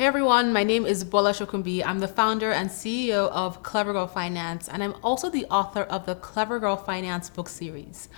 Hey everyone, my name is Bola Shokumbi. I'm the founder and CEO of Clever Girl Finance, and I'm also the author of the Clever Girl Finance book series.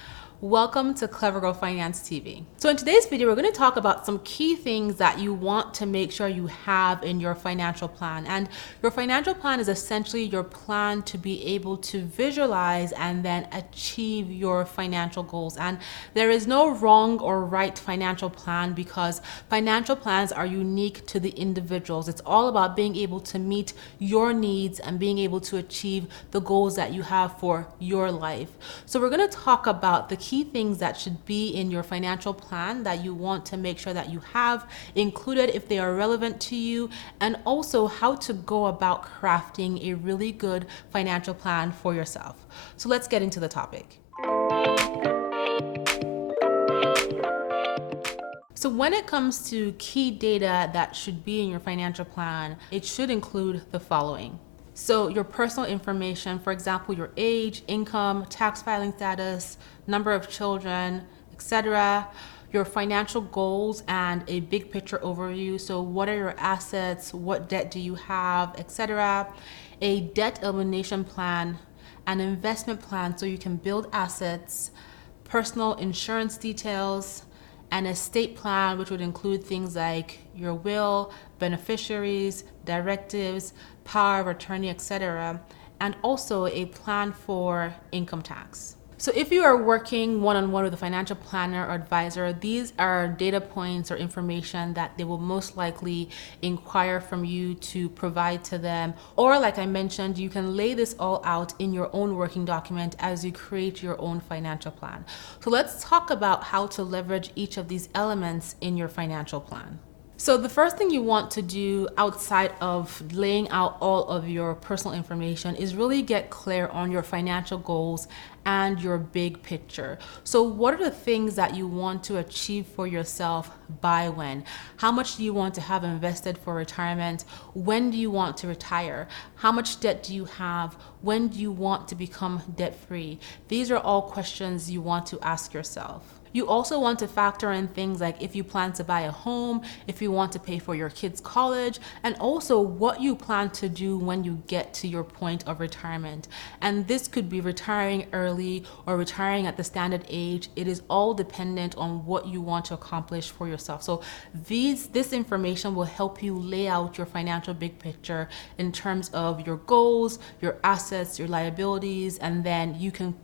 Welcome to Clever Girl Finance TV. So in today's video, we're going to talk about some key things that you want to make sure you have in your financial plan. And your financial plan is essentially your plan to be able to visualize and then achieve your financial goals. And there is no wrong or right financial plan because financial plans are unique to the individuals. It's all about being able to meet your needs and being able to achieve the goals that you have for your life. So we're going to talk about the key things that should be in your financial plan that you want to make sure that you have included if they are relevant to you, and also how to go about crafting a really good financial plan for yourself. So let's get into the topic. So when it comes to key data that should be in your financial plan, it should include the following. So your personal information, for example, your age, income, tax filing status, number of children, etc., your financial goals and a big picture overview. So what are your assets, what debt do you have, etc., a debt elimination plan, an investment plan so you can build assets, personal insurance details, an estate plan, which would include things like your will, beneficiaries, directives, power of attorney, etc., and also a plan for income tax. So if you are working one-on-one with a financial planner or advisor, these are data points or information that they will most likely inquire from you to provide to them. Or like I mentioned, you can lay this all out in your own working document as you create your own financial plan. So let's talk about how to leverage each of these elements in your financial plan. So the first thing you want to do outside of laying out all of your personal information is really get clear on your financial goals and your big picture. So what are the things that you want to achieve for yourself by when? How much do you want to have invested for retirement? When do you want to retire? How much debt do you have? When do you want to become debt-free? These are all questions you want to ask yourself. You also want to factor in things like if you plan to buy a home, if you want to pay for your kids' college, and also what you plan to do when you get to your point of retirement. And this could be retiring early or retiring at the standard age. It is all dependent on what you want to accomplish for yourself. So this information will help you lay out your financial big picture in terms of your goals, your assets, your liabilities, and then you can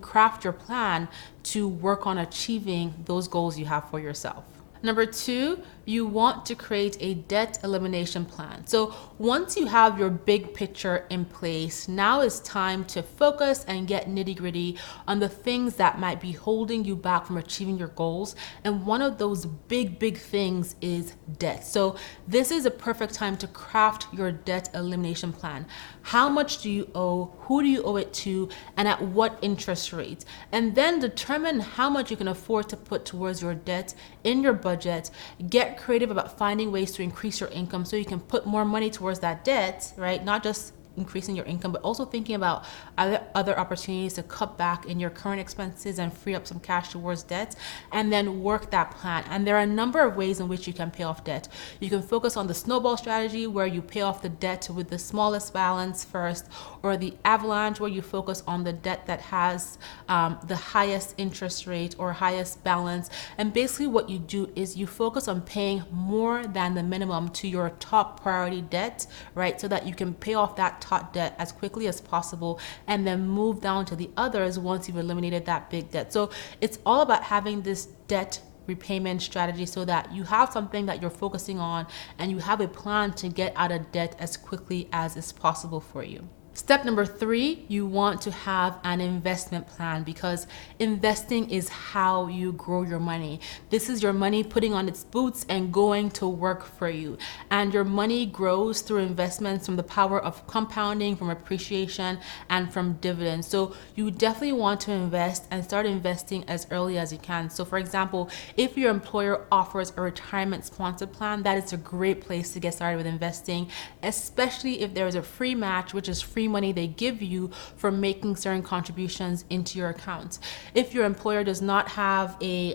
craft your plan to work on achieving those goals you have for yourself. Number two, you want to create a debt elimination plan. So once you have your big picture in place, now is time to focus and get nitty-gritty on the things that might be holding you back from achieving your goals. And one of those big things is debt. So this is a perfect time to craft your debt elimination plan. How much do you owe? Who do you owe it to? And at what interest rate? And then determine how much you can afford to put towards your debt in your budget. Get creative about finding ways to increase your income so you can put more money towards that debt, right? Not just increasing your income, but also thinking about other opportunities to cut back in your current expenses and free up some cash towards debt, and then work that plan. And there are a number of ways in which you can pay off debt. You can focus on the snowball strategy where you pay off the debt with the smallest balance first, or the avalanche where you focus on the debt that has the highest interest rate or highest balance. And basically what you do is you focus on paying more than the minimum to your top priority debt, right? So that you can pay off that top debt as quickly as possible and then move down to the others once you've eliminated that big debt. So it's all about having this debt repayment strategy so that you have something that you're focusing on and you have a plan to get out of debt as quickly as is possible for you. Step number three, you want to have an investment plan because investing is how you grow your money. This is your money putting on its boots and going to work for you. And your money grows through investments from the power of compounding, from appreciation, and from dividends. So you definitely want to invest and start investing as early as you can. So for example, if your employer offers a retirement sponsored plan, that is a great place to get started with investing, especially if there is a free match, which is free free money they give you for making certain contributions into your account. If your employer does not have a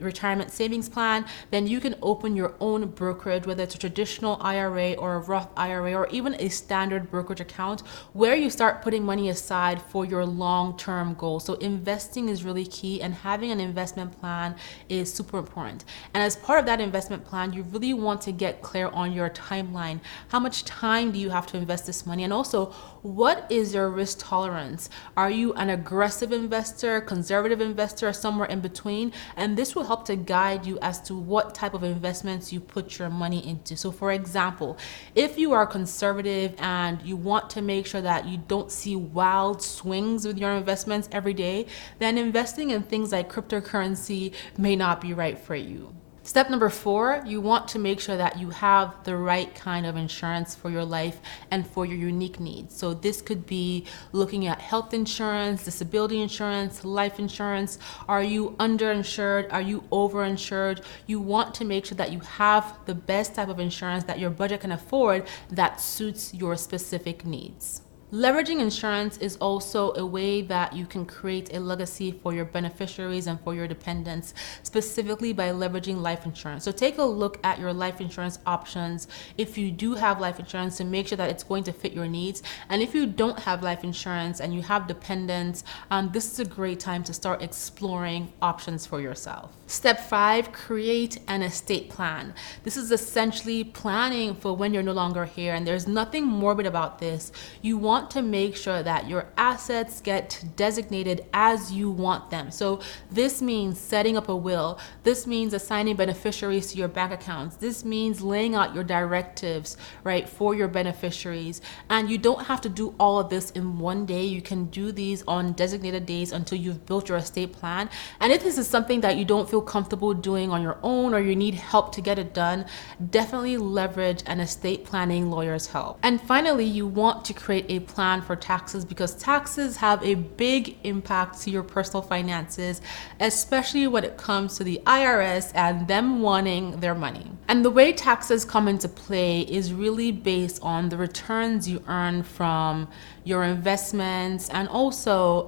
retirement savings plan, then you can open your own brokerage, whether it's a traditional IRA or a Roth IRA or even a standard brokerage account, where you start putting money aside for your long-term goals. So investing is really key, and having an investment plan is super important. And as part of that investment plan, you really want to get clear on your timeline. How much time do you have to invest this money? And also, what is your risk tolerance? Are you an aggressive investor, conservative investor, or somewhere in between? And this will help to guide you as to what type of investments you put your money into. So for example, if you are conservative and you want to make sure that you don't see wild swings with your investments every day, then investing in things like cryptocurrency may not be right for you. Step number 4, you want to make sure that you have the right kind of insurance for your life and for your unique needs. So this could be looking at health insurance, disability insurance, life insurance. Are you underinsured? Are you overinsured? You want to make sure that you have the best type of insurance that your budget can afford that suits your specific needs. Leveraging insurance is also a way that you can create a legacy for your beneficiaries and for your dependents, specifically by leveraging life insurance. So take a look at your life insurance options if you do have life insurance, to make sure that it's going to fit your needs. And if you don't have life insurance and you have dependents, this is a great time to start exploring options for yourself. Step 5, create an estate plan. This is essentially planning for when you're no longer here, and there's nothing morbid about this. You want to make sure that your assets get designated as you want them. So this means setting up a will. This means assigning beneficiaries to your bank accounts. This means laying out your directives, right, for your beneficiaries. And you don't have to do all of this in one day. You can do these on designated days until you've built your estate plan. And if this is something that you don't feel comfortable doing on your own, or you need help to get it done, definitely leverage an estate planning lawyer's help. And finally, you want to create a plan for taxes, because taxes have a big impact to your personal finances, especially when it comes to the IRS and them wanting their money. And the way taxes come into play is really based on the returns you earn from your investments and also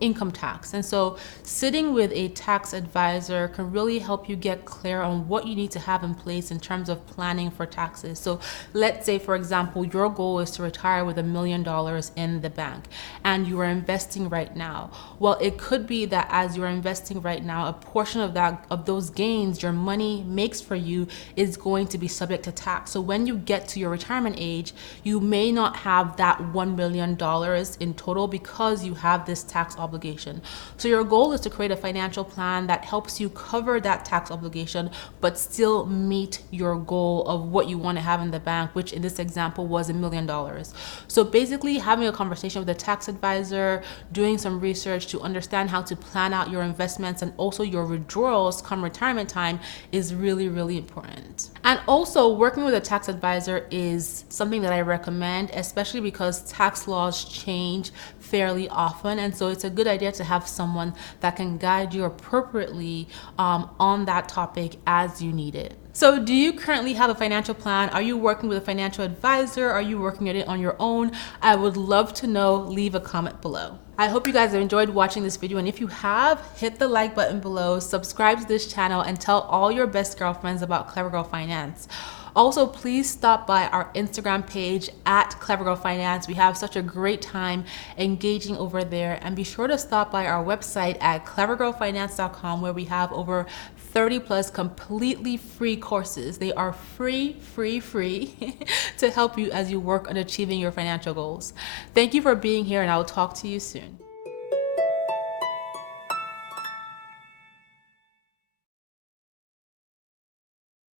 income tax. And so sitting with a tax advisor can really help you get clear on what you need to have in place in terms of planning for taxes. So let's say, for example, your goal is to retire with $1 million in the bank and you are investing right now. Well, it could be that as you're investing right now, a portion of those gains your money makes for you is going to be subject to tax. So when you get to your retirement age, you may not have that $1 million in total because you have this tax obligation. So your goal is to create a financial plan that helps you cover that tax obligation, but still meet your goal of what you want to have in the bank, which in this example was $1 million. So basically having a conversation with a tax advisor, doing some research to understand how to plan out your investments and also your withdrawals come retirement time is really, really important. And also working with a tax advisor is something that I recommend, especially because tax laws change fairly often. And so it's a good idea to have someone that can guide you appropriately on that topic as you need it. So do you currently have a financial plan? Are you working with a financial advisor? Are you working at it on your own? I would love to know. Leave a comment below. I hope you guys have enjoyed watching this video, and if you have, hit the like button below, subscribe to this channel, and tell all your best girlfriends about Clever Girl Finance. Also, please stop by our Instagram page at Clever Girl Finance. We have such a great time engaging over there, and be sure to stop by our website at clevergirlfinance.com, where we have over 30 plus completely free courses. They are free to help you as you work on achieving your financial goals. Thank you for being here, and I will talk to you soon.